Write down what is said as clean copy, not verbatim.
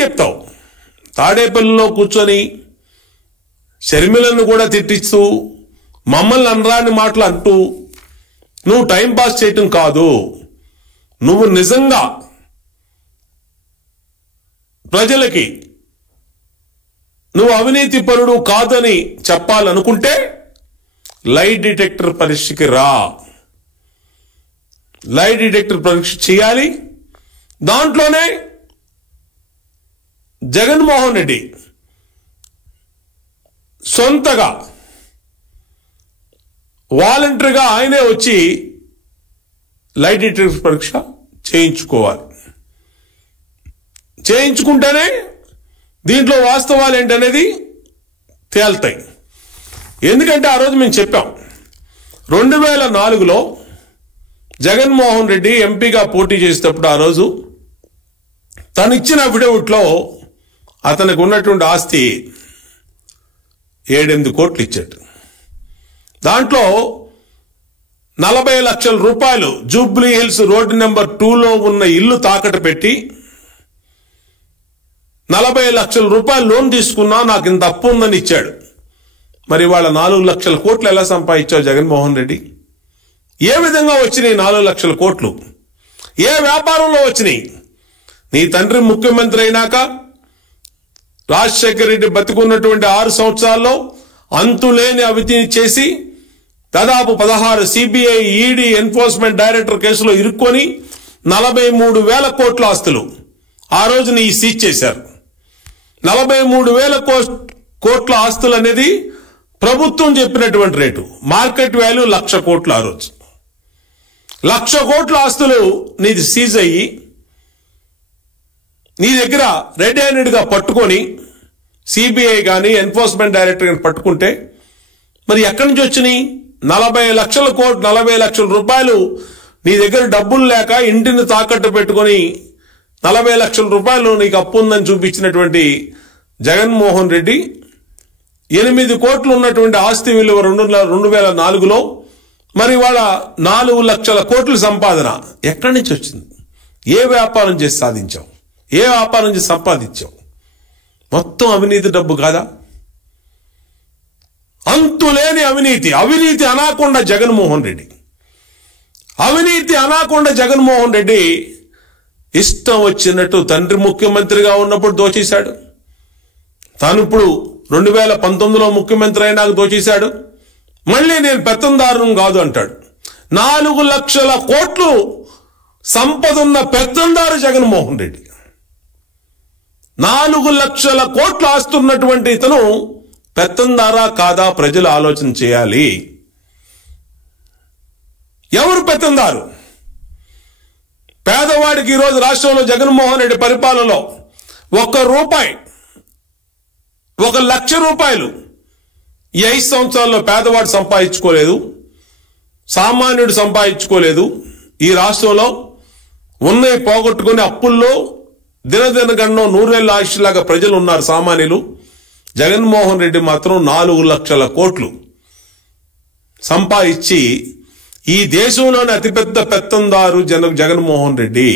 చెప్తావు. తాడేపల్లిలో కూర్చొని షర్మిలను కూడా తిట్టిస్తూ మమ్మల్ని అనరాని మాటలు అంటూ నువ్వు టైం పాస్ చేయటం కాదు, నువ్వు నిజంగా ప్రజలకి నువ్వు అవినీతి పరుడు కాదని చెప్పాలనుకుంటే లై డిటెక్టర్ పరీక్షకి రా. లై డిటెక్టర్ పరీక్ష చేయాలి. దాంట్లోనే జగన్మోహన్ రెడ్డి సొంతగా వాలంటరీగా ఆయనే వచ్చి లై డిటెక్టర్ పరీక్ష చేయించుకోవాలి. చేయించుకుంటేనే దీంట్లో వాస్తవాలు ఏంటనేది తేల్తాయి. ఎందుకంటే ఆ రోజు మేము చెప్పాం, 2004లో జగన్మోహన్ రెడ్డి ఎంపీగా పోటీ చేసేటప్పుడు ఆ రోజు తను ఇచ్చిన అఫిడవిట్లో అతనికి ఉన్నటువంటి ఆస్తి 7-8 కోట్లు ఇచ్చాడు. దాంట్లో 40 లక్షల రూపాయలు జూబ్లీ హిల్స్ రోడ్డు నెంబర్ 2లో ఉన్న ఇల్లు తాకట్టు పెట్టి 40 లక్షల రూపాయలు లోన్ తీసుకున్నా, నాకు ఇంత అప్పు ఉందని ఇచ్చాడు. మరి వాళ్ళ 4 లక్షల కోట్లు ఎలా సంపాదించావు జగన్మోహన్ రెడ్డి? ఏ విధంగా వచ్చినాయి 4 లక్షల కోట్లు? ఏ వ్యాపారంలో వచ్చినాయి? నీ తండ్రి ముఖ్యమంత్రి అయినాక రాజశేఖర రెడ్డి బతికున్నటువంటి 6 సంవత్సరాల్లో అంతులేని అవినీతి చేసి దాదాపు 16 సిబిఐ, ఈడీ, ఎన్ఫోర్స్మెంట్ డైరెక్టర్ కేసులో ఇరుక్కొని 43,000 కోట్ల ఆస్తులు ఆ రోజు నీ సీజ్ చేశారు. 43,000 కోట్ల ఆస్తులు అనేది ప్రభుత్వం చెప్పినటువంటి రేటు. మార్కెట్ వాల్యూ 1,00,000 కోట్లు. ఆ రోజు 1,00,000 కోట్ల ఆస్తులు నీది సీజ్ అయ్యి నీ దగ్గర రెడ్ హ్యాండెడ్ గా పట్టుకొని సిబిఐ కానీ ఎన్ఫోర్స్మెంట్ డైరెక్టర్ కానీ పట్టుకుంటే మరి ఎక్కడి నుంచి వచ్చినాయి? 40 లక్షల రూపాయలు నీ దగ్గర డబ్బులు లేక ఇంటిని తాకట్టు పెట్టుకొని 40 లక్షల రూపాయలు నీకు అప్పు ఉందని చూపించినటువంటి జగన్మోహన్ రెడ్డి 8 కోట్లు ఉన్నటువంటి ఆస్తి విలువ 2004లో మరి వాళ్ళ 4 లక్షల కోట్ల సంపాదన ఎక్కడి నుంచి వచ్చింది? ఏ వ్యాపారం చేసి సాధించావు? ఏ వ్యాపారం చేసి సంపాదించావు? మొత్తం అవినీతి డబ్బు కాదా? అంతులేని అవినీతి అనాకొండ జగన్మోహన్ రెడ్డి. అవినీతి అనాకొండ జగన్మోహన్ రెడ్డి ఇష్టం వచ్చినట్టు తండ్రి ముఖ్యమంత్రిగా ఉన్నప్పుడు దోచేశాడు. తాను ఇప్పుడు 2019లో ముఖ్యమంత్రి అయినాక దోచేశాడు. మళ్ళీ నేను పెత్తందారును కాదు అంటాడు. 4 లక్షల కోట్లు సంపద ఉన్న పెత్తందారు జగన్మోహన్ రెడ్డి. 4 లక్షల కోట్లు ఆస్తున్నటువంటి ఇతను పెత్తందారా కాదా? ప్రజలు ఆలోచన చేయాలి. ఎవరు పెత్తందారు? పేదవాడికి ఈరోజు రాష్ట్రంలో జగన్మోహన్ రెడ్డి పరిపాలనలో 1 రూపాయి, 1,00,000 రూపాయలు ఈ 5 సంవత్సరాల్లో పేదవాడు సంపాదించుకోలేదు, సామాన్యుడు సంపాదించుకోలేదు. ఈ రాష్ట్రంలో ఉన్నవి పోగొట్టుకుని అప్పుల్లో దినదినగండం 100,000 ఆయుష్లాగా ప్రజలు ఉన్నారు సామాన్యులు. జగన్మోహన్ రెడ్డి మాత్రం 4 లక్షల కోట్లు సంపాదించి ఈ దేశంలోని అతిపెద్ద పెత్తందారు జగన్మోహన్ రెడ్డి.